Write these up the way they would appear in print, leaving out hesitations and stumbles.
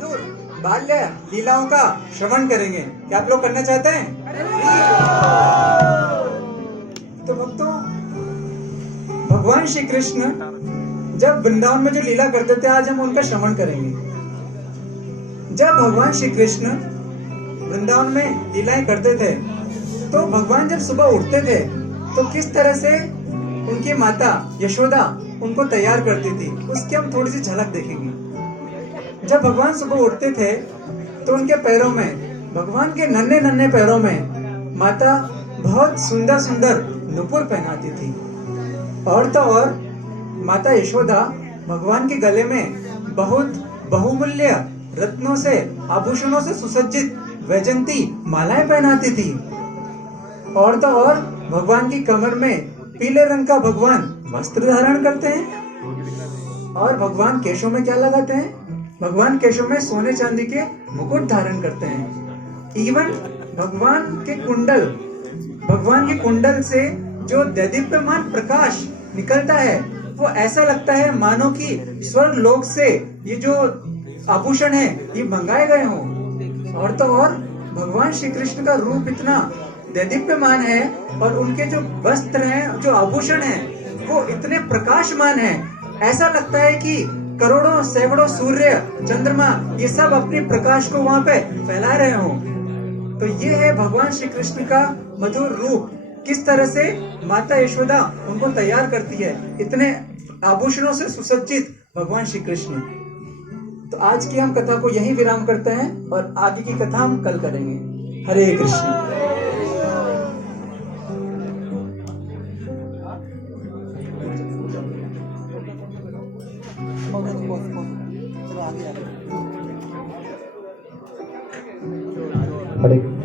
तो बाल्य लीलाओं का श्रवण करेंगे। क्या आप लोग करना चाहते हैं? तो भक्तों, भगवान श्री कृष्ण जब वृंदावन में जो लीला करते थे, आज हम उनका श्रवण करेंगे। जब भगवान श्री कृष्ण वृंदावन में लीलाएं करते थे, तो भगवान जब सुबह उठते थे तो किस तरह से उनकी माता यशोदा उनको तैयार करती थी, उसकी हम थोड़ी सी झलक देखेंगे। जब भगवान सुबह उठते थे तो उनके पैरों में, भगवान के नन्हे नन्हे पैरों में माता बहुत सुंदर सुंदर नुपुर पहनाती थी। और तो और माता यशोदा भगवान के गले में बहुत बहुमूल्य रत्नों से, आभूषणों से सुसज्जित वैजंती मालाएं पहनाती थी। और तो और भगवान की कमर में पीले रंग का भगवान वस्त्र धारण करते हैं। और भगवान केशों में क्या लगाते हैं? भगवान केशों में सोने चांदी के मुकुट धारण करते हैं। इवन भगवान के कुंडल से जो दैदीप्यमान प्रकाश निकलता है, वो ऐसा लगता है मानो कि स्वर्ग लोक से ये जो आभूषण है ये मंगाए गए हों। और तो और भगवान श्री कृष्ण का रूप इतना दैदीप्यमान है और उनके जो वस्त्र हैं, जो आभूषण हैं, वो इतने प्रकाशमान हैं, ऐसा लगता है कि करोड़ों सैकड़ों सूर्य, चंद्रमा, ये सब अपने प्रकाश को वहां पे फैला रहे हों। तो ये है भगवान श्री कृष्ण का मधुर रूप। किस तरह से माता यशोदा उनको तैयार करती है, इतने आभूषणों से सुसज्जित भगवान श्री कृष्ण। तो आज की हम कथा को यहीं विराम करते हैं और आगे की कथा हम कल करेंगे। हरे कृष्ण।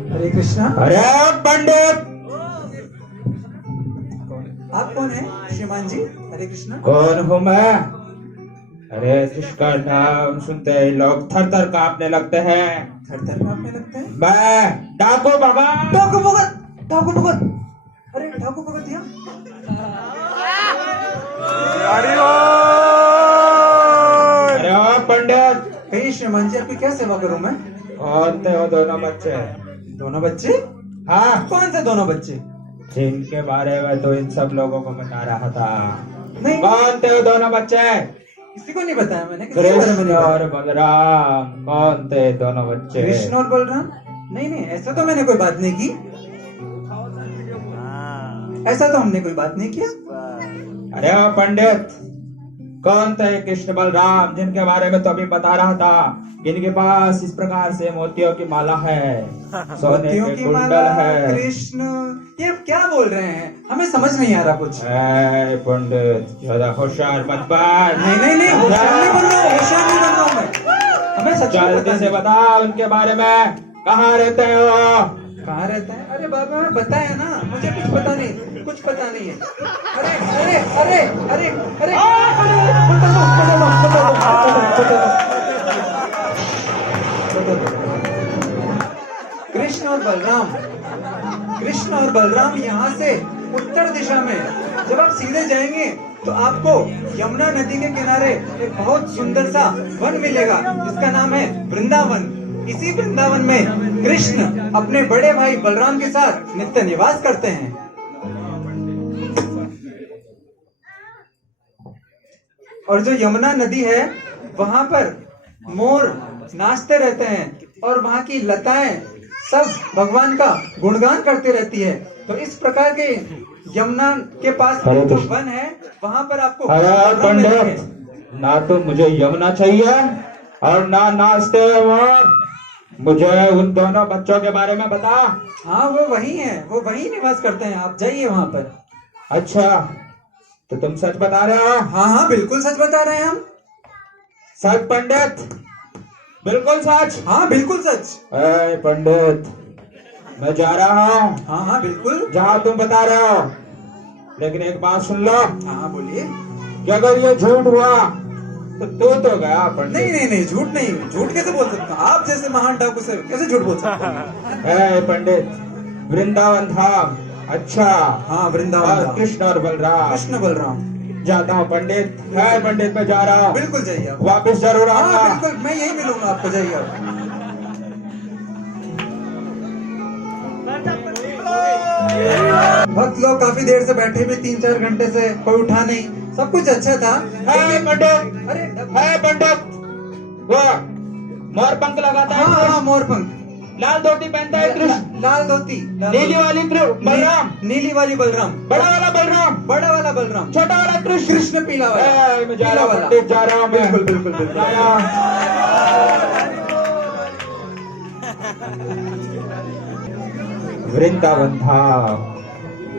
हरे कृष्णा। अरे पंडित, आप कौन है श्रीमान जी? हरे कृष्णा। कौन हूँ मैं? अरे जिसका नाम सुनते ही लोग थर थर कांपने लगते हैं। थर थर कांपने लगते हैं? मैं डाकू भगत। डाकू भगत, डाकू भगत। अरे डाकू भगत यहाँ? अरे ओ पंडित, कहीं श्रीमान जी आपकी क्या सेवा करूं मैं? कौन थे वो दोनों बच्चे? दोनों बच्चे? हाँ, कौन से दोनों बच्चे? जिनके बारे में तो इन सब लोगों को बता रहा था। नहीं, कौन थे वो दोनों बच्चे? किसी को नहीं बताया मैंने। किसी के बारे में कृष्ण नहीं बताया। और बलराम। कौन थे दोनों बच्चे? कृष्ण और बलराम? नहीं नहीं, ऐसा तो मैंने कोई बात नहीं की। ऐसा तो हमने कोई बात नहीं किया। अरे ओ पंडित, कौन थे कृष्ण बलराम जिनके बारे में तो अभी बता रहा था? इनके पास इस प्रकार से मोतियों की माला है, सोने मोतियों के की कुंडल माला, है। कृष्ण, ये आप क्या बोल रहे हैं? हमें समझ नहीं आ रहा कुछ। ऐ पंडित, ज्यादा होशियार मत बन। नहीं नहीं नहीं, होशियार नहीं बन रहा हूँ, होशियार नहीं बन रहा हूँ मैं। हमें सच में जल्दी से बता उनके बारे में। कहाँ रहते हो? कहाँ रहता है? अरे बाबा, मैं बताया ना, मुझे कुछ पता नहीं, कुछ पता नहीं है। अरे अरे अरे अरे अरे, बता दो, बता दो, बता दो, बता दो, बता दो। कृष्ण और बलराम यहाँ से उत्तर दिशा में जब आप सीधे जाएंगे तो आपको यमुना नदी के किनारे एक बहुत सुंदर सा वन मिलेगा, जिसका नाम है वृंदावन। इसी वृंदावन में कृष्ण अपने बड़े भाई बलराम के साथ नित्य निवास करते हैं। और जो यमुना नदी है, वहां पर मोर नाचते रहते हैं और वहां की लताएं सब भगवान का गुणगान करती रहती है। तो इस प्रकार के यमुना के पास जो वन है, वहां पर आपको अरे बलराम मिलेंगे। पंडित, ना तो मुझे यमुना चाहिए और ना नाचते मोर। मुझे उन दोनों बच्चों के बारे में बता। हाँ, वो वही है, वो वही निवास करते हैं, आप जाइए वहां पर। अच्छा, तो तुम सच बता रहे हो? हाँ हाँ, बिल्कुल सच बता रहे हैं हम। सच पंडित? बिल्कुल सच? हाँ बिल्कुल सच। ऐ पंडित, मैं जा रहा हूँ हाँ हाँ बिल्कुल। जहाँ तुम बता रहे हो, लेकिन एक बात सुन लो। हाँ बोलिए। कि अगर ये झूठ हुआ तो तू तो गया पंडित। नहीं नहीं नहीं, झूठ नहीं, झूठ कैसे बोल सकता हूँ? आप जैसे महान डाकू से कैसे झूठ बोल सकता हूँ? ऐ पंडित, वृंदावन धाम, अच्छा, हाँ वृंदावन और धाम। कृष्ण और बलराम, कृष्ण बलराम, जाता हूँ पंडित, खैर पंडित मैं जा रहा हूँ, बिल्कुल जाइए आप। वापस जरूर हाँ आऊंगा। बिल्कुल, मैं यही मिलूंगा आपको, जाइए आप। भक्त लोग काफी देर से बैठे हुए, 3-4 घंटे से, कोई उठा नहीं, सब कुछ अच्छा था। है पंडित, अरे है पंडित, वो मोर पंख लगाता है हाँ हाँ, कृष्ण, मोर पंख, लाल धोती पहनता है कृष्ण, लाल धोती, नीली वाली बलराम, नीली वाली बलराम, बड़ा वाला बलराम, बड़ा वाला बलराम, छोटा वाला कृष्ण, कृष्ण पीला वाला, मैं जा रहा हूँ पंडित, जा रहा हूँ मैं। बिल्कुल बिल्कुल बिल्कुल। वृंदावन धाम,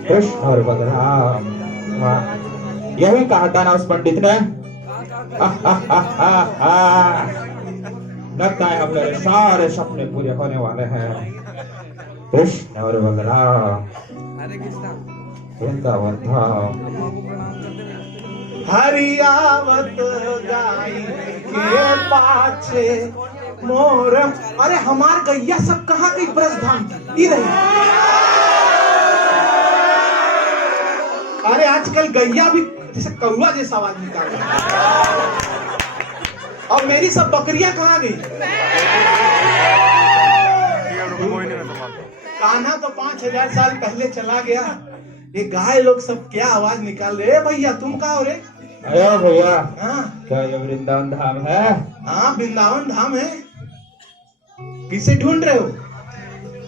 कृष्ण और बलराम, वाह, यही कहा था ना उस पंडित ने। लगता है अब मेरे सारे सपने पूरे होने वाले हैं। कृष्ण और बलराम, वृंदावन धाम। हरियावत गाई के पाछे मोर। अरे हमार गैया सब कहाँ गई ब्रजधाम की? ई रही। अरे आजकल गैया भी जैसे कौवा जैसा आवाज निकाल रही है। और मेरी सब बकरियां कहाँ गई? कान्हा तो 5000 साल पहले चला गया। ये गाय लोग सब क्या आवाज निकाल रहे? भैया तुम कहाँ हो रे? अरे भैया, हाँ क्या ये वृंदावन धाम है? हाँ, वृंदावन धाम है। किसे ढूंढ रहे हो?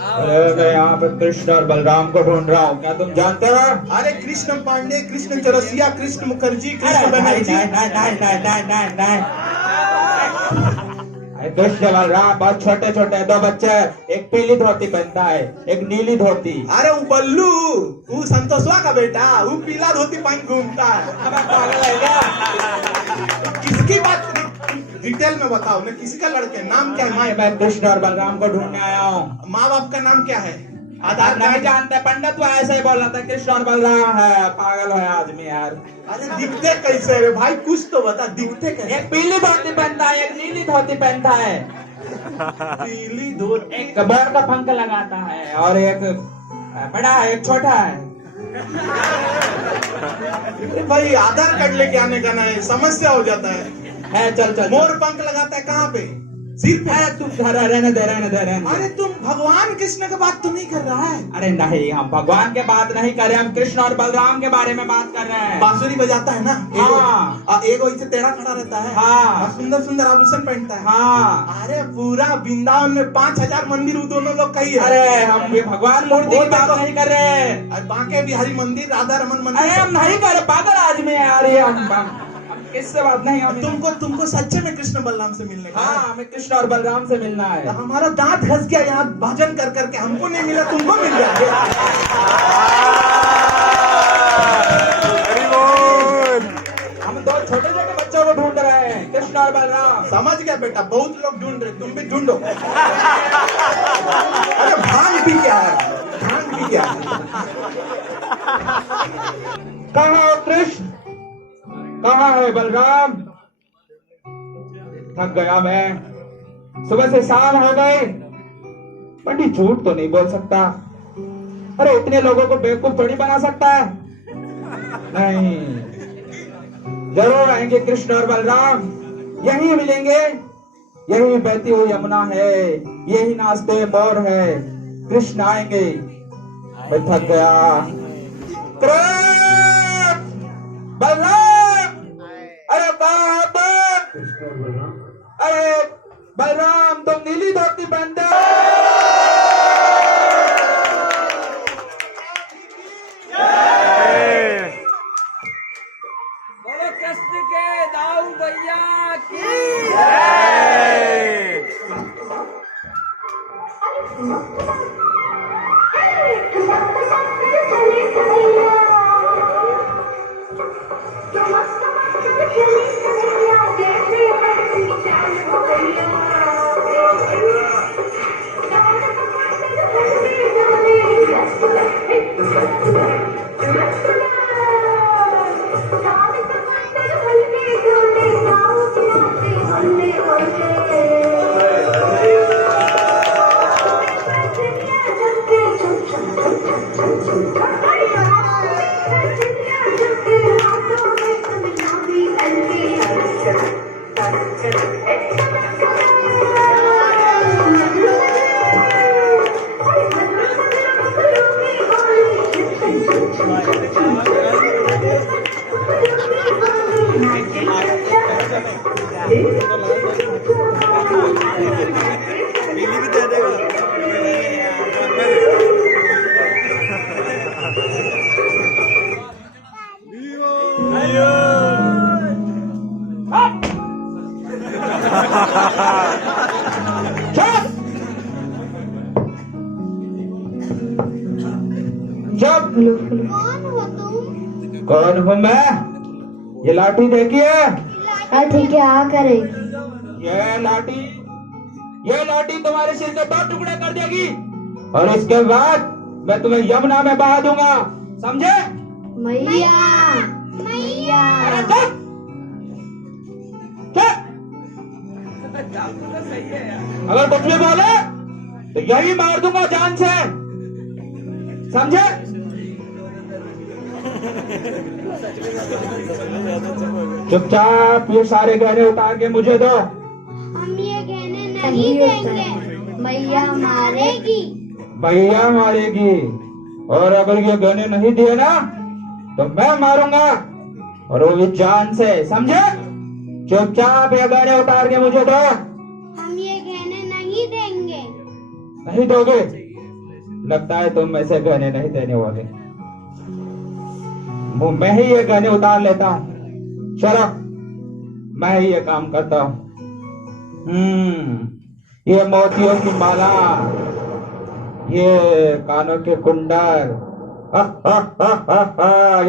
अरे मैं यहाँ पे कृष्ण और बलराम को ढूंढ रहा हूँ, क्या तुम जानते हो? अरे कृष्ण पांडे, कृष्ण चौरसिया, कृष्ण मुखर्जी, कृष्ण नहीं बनर्जी। नहीं नहीं नहीं नहीं नहीं नहीं। अरे कृष्ण बलराम बहुत छोटे छोटे, 2 बच्चे, एक पीली धोती पहनता है, एक नीली धोती। अरे वो बल्लू, वो संतोषवा का बेटा, वो पीला धोती पहन घूमता है। किसकी बात डिटेल में बताओ ना, किसी का लड़के नाम क्या है? मैं कृष्ण और बलराम को ढूंढने आया हूँ। माँ बाप का नाम क्या है? आधार आधार नहीं कार्ड। जानते पंडित, वो ऐसे ही बोल रहा था कृष्ण और बलराम है, पागल है आदमी यार। अरे दिखते कैसे रे भाई, कुछ तो बता, दिखते कैसे? एक पीली धोती पहनता है, एक नीली धोती पहनता है, पीली धोती। एक मोर का पंख लगाता है, और एक बड़ा है, एक छोटा है। अरे भाई आधार कार्ड लेके आने का ना है, समस्या हो जाता है। चल चल। मोर पंख लगाता है कहाँ पे? सिर पे। तू रहने दे रहने दे रहने दे। अरे तुम भगवान कृष्ण की बात तो नहीं कर रहा है? अरे नहीं, हम भगवान के बात नहीं कर रहे, हम कृष्ण और बलराम के बारे में बात कर रहे हैं। बांसुरी बजाता है ना? हाँ। एगो इसे टेढ़ा खड़ा रहता है। हाँ। और सुंदर सुंदर आभूषण पहनता है। हाँ। अरे पूरा वृंदावन में 5000 मंदिर वो दोनों लोग का ही है। अरे हम भी भगवान मूर्ति की बात नहीं कर रहे। और बांके बिहारी मंदिर, राधा रमन अरे मंदिर। हम नहीं कर रहे, पागल आदमी है यार ये। हम किससे बात नहीं, हम तुमको सच्चे में कृष्ण बलराम से मिलने का? हाँ, हमें कृष्ण और बलराम से मिलना है। तो हमारा दांत घस गया यहाँ भजन कर करके, हमको नहीं मिला, तुमको मिल गया। हम 2 छोटे छोटे बच्चों को ढूंढ रहे हैं, कृष्ण और बलराम। समझ गया बेटा, बहुत लोग ढूंढ रहे, तुम भी ढूंढो। अरे भांग भी क्या है, भांग भी क्या है? कहाँ हो कृष्ण, कहाँ है बलराम? थक गया मैं, सुबह से शाम हो गई। पंडित झूठ तो नहीं बोल सकता। अरे इतने लोगों को बेवकूफ थोड़ी बना सकता है। नहीं, जरूर आएंगे कृष्ण और बलराम, यही मिलेंगे। यही बहती हुई यमुना है, यही नाचते मोर है। कृष्ण आएंगे। मैं थक गया। कृष्ण बलराम, अरे बाप, अरे बलराम तुम नीली धोती पहनते हो। बोलो कृष्ण के दाऊ भैया की। चुप। कौन हो तुम? कौन हूँ मैं? ये लाठी देखिए। ठीक है, आ करेगी। ये लाठी तुम्हारे सिर के 2 टुकड़े कर देगी और इसके बाद मैं तुम्हें यमुना में बहा दूंगा, समझे? मैया मैया। अरे चुप चुप। अगर कुछ भी बोले तो यही मार दूंगा जान से, समझे? चुपचाप ये सारे गहने उतार के मुझे दो। हम ये गहने नहीं देंगे, मैया मारेगी। भैया मारेगी, और अगर ये गहने नहीं दिए ना तो मैं मारूंगा, और वो भी जान से, समझे? चुपचाप ये गहने उतार के मुझे दो। हम ये गहने नहीं देंगे। नहीं दोगे? लगता है तुम में से गहने नहीं देने वाले। मैं ही ये गहने उतार लेता हूँ। चलो, मैं ही ये काम करता हूँ। ये मोतियों की माला, ये कानों के कुंडल,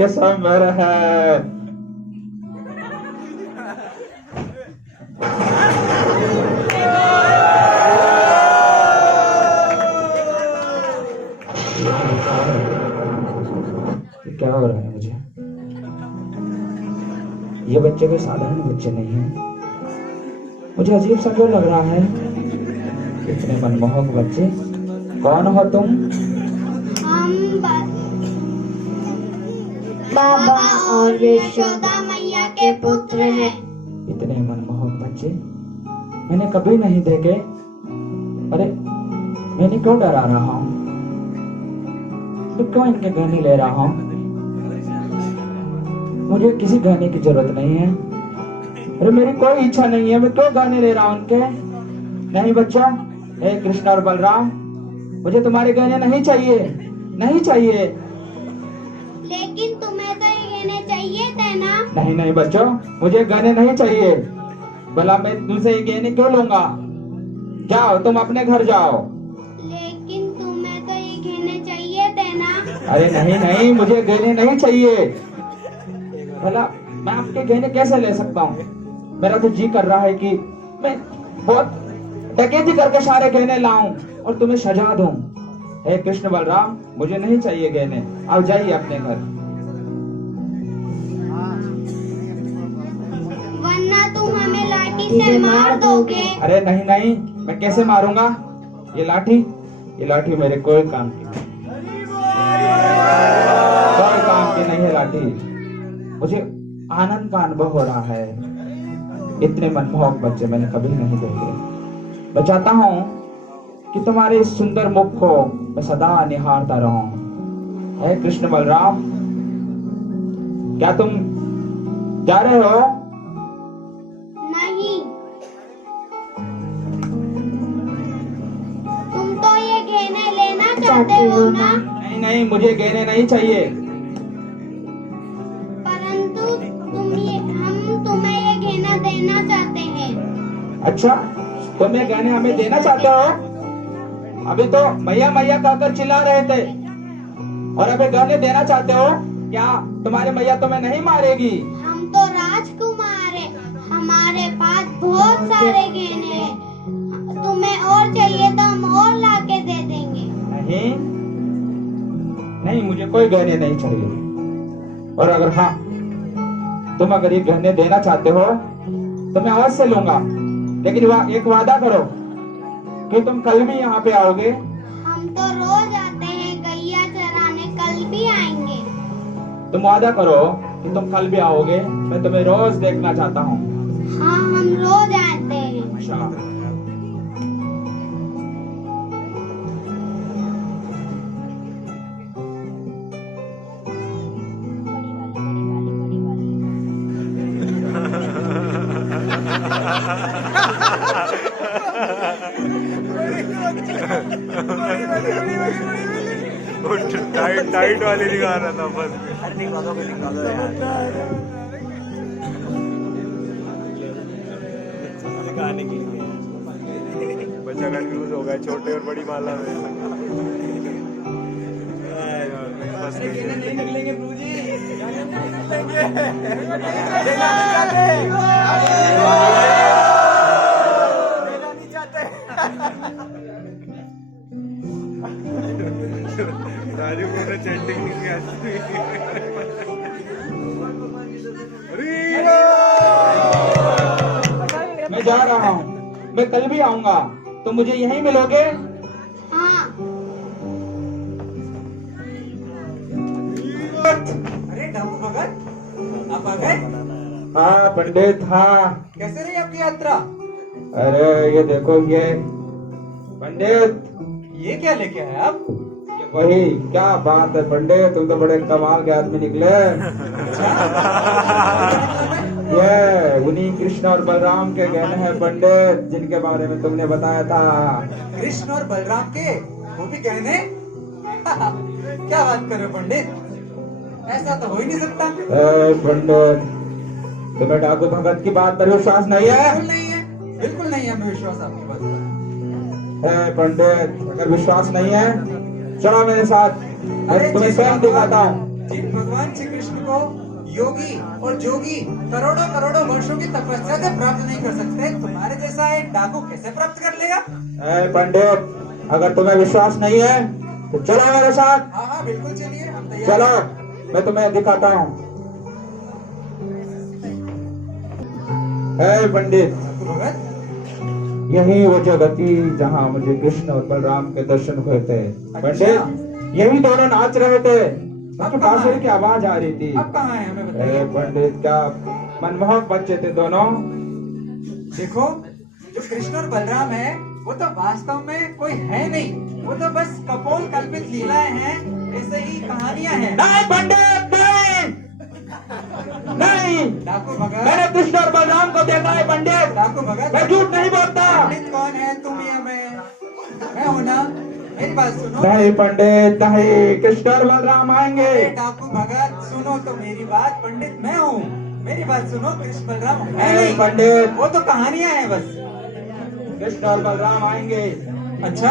ये सब मेरे है। क्या हो रहा है मुझे? ये बच्चे कोई साधारण बच्चे नहीं हैं। मुझे अजीब सा क्यों लग रहा है? इतने मनमोहक बच्चे। कौन हो तुम? हम बाबा और यशोदा मैया के पुत्र हैं। इतने मनमोहक बच्चे मैंने कभी नहीं देखे। अरे मैंने क्यों डरा रहा हूँ? मैं क्यों इनके गहने ले रहा हूँ? मुझे किसी गहने की जरूरत नहीं है। अरे मेरी कोई इच्छा नहीं है, मैं क्यों गहने ले रहा हूँ उनके? नहीं बच्चों, हे कृष्ण और बलराम, मुझे तुम्हारे गहने नहीं चाहिए, नहीं चाहिए। लेकिन तुम्हें तो ये गहने चाहिए थे ना? नहीं नहीं बच्चों, मुझे गहने नहीं चाहिए। भला मैं तुमसे ये गहने क्यों लूंगा? जाओ, तुम अपने घर जाओ। लेकिन तुम्हें तो ये गहने चाहिए थे ना? अरे नहीं नहीं, मुझे गहने नहीं चाहिए। भला मैं आपके गहने कैसे ले सकता हूँ? मेरा तो जी कर रहा है कि मैं बहुत डकैती करके सारे गहने लाऊं और तुम्हें सजा दूं। हे कृष्ण बलराम, मुझे नहीं चाहिए गहने, आप जाइए अपने घर। वरना तुम हमें लाठी से मार दोगे। अरे नहीं नहीं, मैं कैसे मारूंगा? ये लाठी मेरे कोई काम की नहीं। कोई काम की नहीं है लाठी। मुझे आनंद का अनुभव हो रहा है। इतने मनमोहक बच्चे मैंने कभी नहीं देखे। मैं चाहता हूँ कि तुम्हारे इस सुंदर मुख को मैं सदा निहारता रहूं। हे कृष्ण बलराम, क्या तुम जा रहे हो? नहीं, तुम तो ये गहने लेना चाहते हो ना? नहीं नहीं, मुझे गहने नहीं चाहिए। परंतु हम तुम्हें ये गहना देना चाहते हैं। अच्छा, तुम्हें गहने हमें देना चाहते हो? अभी तो मैया मैया कहकर चिल्ला रहे थे, और अभी गहने देना चाहते हो? क्या तुम्हारी मैया तुम्हें नहीं मारेगी? हम तो राजकुमार हैं, हमारे पास बहुत सारे गहने हैं। तुम्हें और चाहिए तो हम और लाके दे देंगे। नहीं नहीं, मुझे कोई गहने नहीं चाहिए। और अगर हाँ, तुम अगर ये गहने देना चाहते हो तो मैं अवश्य लूंगा, लेकिन एक वादा करो कि तुम कल भी यहाँ पे आओगे। हम तो रोज आते हैं गैया चराने, कल भी आएंगे। तुम वादा करो कि तुम कल भी आओगे, मैं तुम्हें रोज देखना चाहता हूँ। हाँ, हम रोज आते हैं। अच्छा, बड़ी वाली, बड़ी वाली, बड़ी वाली। वो टाइट टाइट वाली दिखा रहा था बस दिखाने के लिए बच्चा कंफ्यूज हो गया छोटे और बड़ी माला में फंस गई। नहीं निकलेंगे प्रभु जी राजू को तो चैटिंग नहीं आती। मैं जा रहा हूँ, मैं कल भी आऊंगा, तो मुझे यहीं मिलोगे? हाँ। अरे डाकू भगत, आप आ गए? हाँ पंडित, हाँ। कैसे रही आपकी यात्रा? अरे ये देखो, ये पंडित, ये क्या लेके आए आप? ये वही, क्या बात है पंडित, तुम तो बड़े कमाल के आदमी निकले। ये उन्हीं कृष्ण और बलराम के गहने हैं पंडित, जिनके बारे में तुमने बताया था। कृष्ण और बलराम के, वो भी गहने? क्या बात कर रहे हो पंडित, ऐसा तो हो ही नहीं सकता। पंडित, तुम्हें डाकू भगत की बात पर विश्वास नहीं है? बिल्कुल नहीं है, बिल्कुल नहीं है हमें विश्वास आपकी बात पर। पंडित, अगर विश्वास नहीं है, चलो मेरे साथ, मैं तुम्हें स्वयं दिखाता हूँ। जिन भगवान श्री कृष्ण को योगी और जोगी करोड़ों करोड़ों वर्षों की तपस्या से प्राप्त नहीं कर सकते, तुम्हारे जैसा एक डाकू कैसे प्राप्त कर लेगा? पंडित, अगर तुम्हें विश्वास नहीं है तो चलो मेरे साथ। हाँ हाँ बिल्कुल चलिए, हम तैयार हैं। चलो, मैं तुम्हें दिखाता हूँ। पंडित, डाकू भगत, यही वो जगह थी जहाँ मुझे कृष्ण और बलराम के दर्शन हुए थे। पंडित, यही दोनों नाच रहे थे, उनकी बांसुरी की आवाज आ रही थी। अब कहाँ है हमें बताइए। पंडित, क्या मनमोहक बच्चे थे दोनों। देखो, जो कृष्ण और बलराम है वो तो वास्तव में कोई है नहीं, वो तो बस कपोल कल्पित लीलाएं हैं, ऐसे ही कहानियां हैं। नहीं पंडित, नहीं, डाकू भगत, मैंने कृष्ण और बलराम को देखा है पंडित, डाकू भगत, मैं झूठ नहीं बोलता। पंडित कौन है, तुम या मैं हूं ना, मेरी बात सुनो। नहीं पंडित, नहीं, कृष्ण और बलराम आएंगे। अरे डाकू भगत सुनो तो मेरी बात, पंडित मैं हूँ, मेरी बात सुनो, कृष्ण बलराम है नहीं पंडित, वो तो कहानियां हैं बस। कृष्ण और बलराम आएंगे। अच्छा,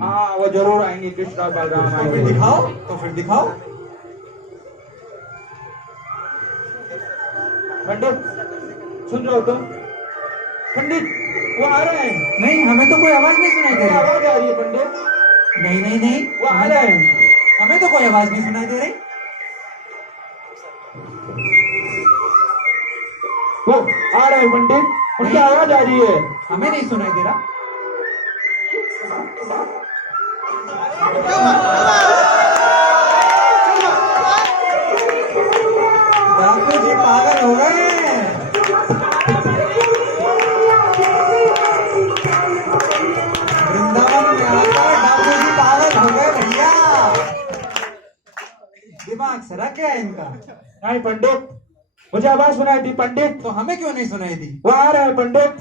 हाँ, वो जरूर आएंगे, कृष्ण और बलराम तो फिर आएंगे। दिखाओ, तो फिर दिखाओ। पंडित, सुन रहे हो तुम? पंडित, वो आ रहे हैं। नहीं, हमें तो कोई आवाज नहीं सुनाई दे रही। आवाज आ रही है पंडित, नहीं नहीं नहीं, वो आ रहे हैं। हमें तो कोई आवाज नहीं सुनाई दे रही। वो आ रहे हैं पंडित, उनकी आवाज आ रही है। हमें नहीं सुनाई दे रहा। डाकू जी पागल हो गए। वृंदावन में आकर डाकू जी पागल हो गए भैया, दिमाग सरक गया इनका। नहीं पंडित, मुझे आवाज सुनाई दी पंडित। तो हमें क्यों नहीं सुनाई दी? वो आ रहे हैं पंडित,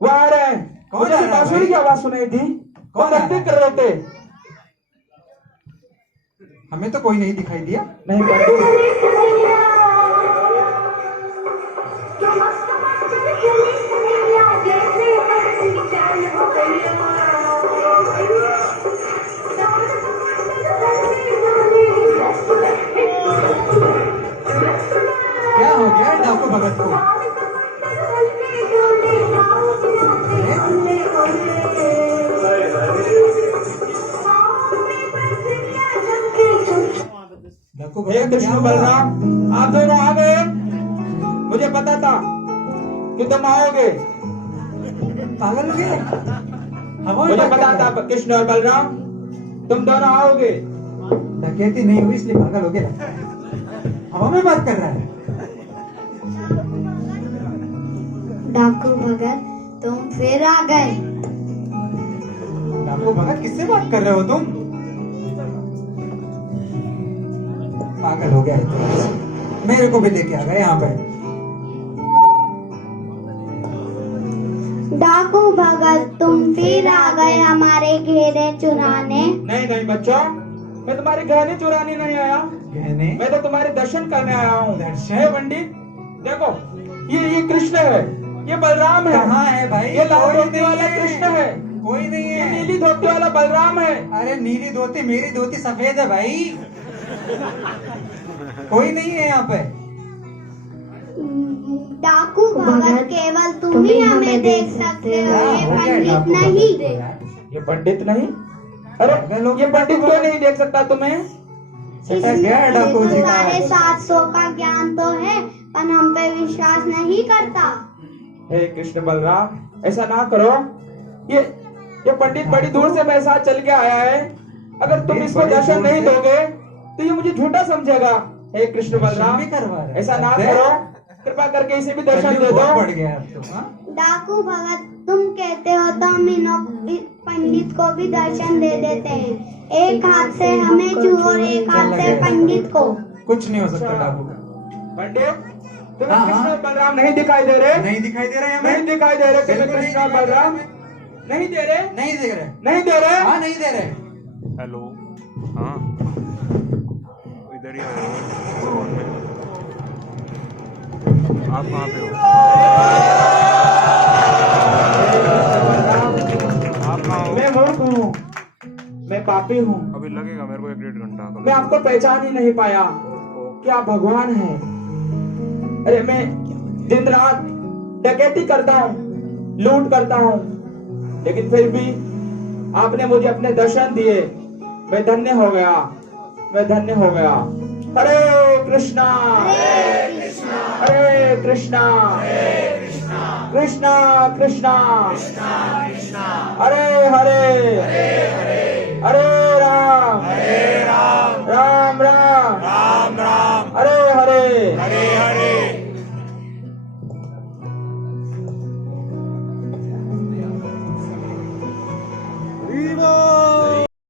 वो आ रहे हैं। कौन मुझे आ रहा है बांसुरी भाई? की आवाज सुनाई दी, कौन आ नृत्य रहा है? कर रहे थे। हमें तो कोई नहीं दिखाई दिया। नहीं पंडित, क्या हो गया डाकू भगत को? डाकू हे भगत, क्या कृष्ण हुआ? बलराम, आप दोनों आ गए। मुझे पता था कि तुम आओगे। पागल हो गए? हवा में मुझे बात पता कर था रहा है। कृष्ण और बलराम तुम दोनों आओगे। डकैती नहीं हुई इसलिए पागल हो गया। हवा में बात कर रहा है। डाकू भगत, तुम फिर आ गए। डाकू भगत, किससे बात कर रहे हो तुम? पागल हो गया है तो। मेरे को भी लेके आ गए यहाँ पे। डाकू भगत तुम फिर आ गए हमारे घेरे चुराने। नहीं नहीं बच्चों, मैं तुम्हारे गहने चुराने नहीं आया, गहने मैं तो तुम्हारे दर्शन करने आया हूँ। दर्शन? हे पंडित देखो, ये कृष्ण है, ये बलराम है। कहाँ है भाई? ये लाल कोई धोती नहीं वाला है। कृष्ण है, कोई नहीं ये है। नीली धोती वाला बलराम है। अरे नीली धोती, मेरी धोती सफेद है भाई। कोई नहीं है यहाँ पे। डाकू भगत केवल तुम ही हमें देख सकते हो, ये हो गया पंडित डाकू नहीं। भगत को यार। ये पंडित नहीं? अरे लोग ये पंडित क्यों नहीं देख सकता तुम्हें? सटा गया है डाकू जी का। 750 का ज्ञान तो है पर हम पे विश्वास नहीं करता। हे कृष्ण बलराम, ऐसा ना करो। ये पंडित बड़ी दूर से मेरे साथ चल के आया है, अगर तुम इसको बड़ी दर्शन दूर नहीं से? दोगे तो ये मुझे झूठा समझेगा। हे कृष्ण बलराम, भी करवा रहे हैं। ऐसा ना दे। करो, कृपा करके इसे भी दर्शन दे कलयुग बहुत दो। बढ़ गया अब तो। हाँ? डाकू भगत तुम कहते हो तो हम पंडित को भी दर्शन दे देते हैं। एक हाथ से हमें छू और एक हाथ से पंडित को। कुछ नहीं हो सकता डाकू का। पंडित तुम्हें हाँ, कृष्ण हाँ। और बलराम नहीं दिखाई दे रहे? नहीं दिखाई दे रहे हैं नहीं हमें। दिखाई दे रहे तुम्हें बिल्कुल नहीं कृष्ण और दिखाई दे रहे बलराम? हमें। नहीं दे रहे? नहीं दे रहे। नहीं दे रहे? हाँ नहीं दे रहे। हेलो, हाँ इधर ही आए हो। आप कहाँ पे हो? आप कहाँ हो? मैं मूर्ख हूँ, मैं पापी हूँ, अभी लगेगा मेरे को 1-1.5 घंटा। मैं आपको पहचान ही नहीं पाया कि आप भगवान हैं। अरे मैं दिन रात डकैती करता हूँ, लूट करता हूँ, लेकिन फिर भी आपने मुझे अपने दर्शन दिए, मैं धन्य हो गया, मैं धन्य हो गया। हरे कृष्णा हरे कृष्णा कृष्णा कृष्णा हरे हरे हरे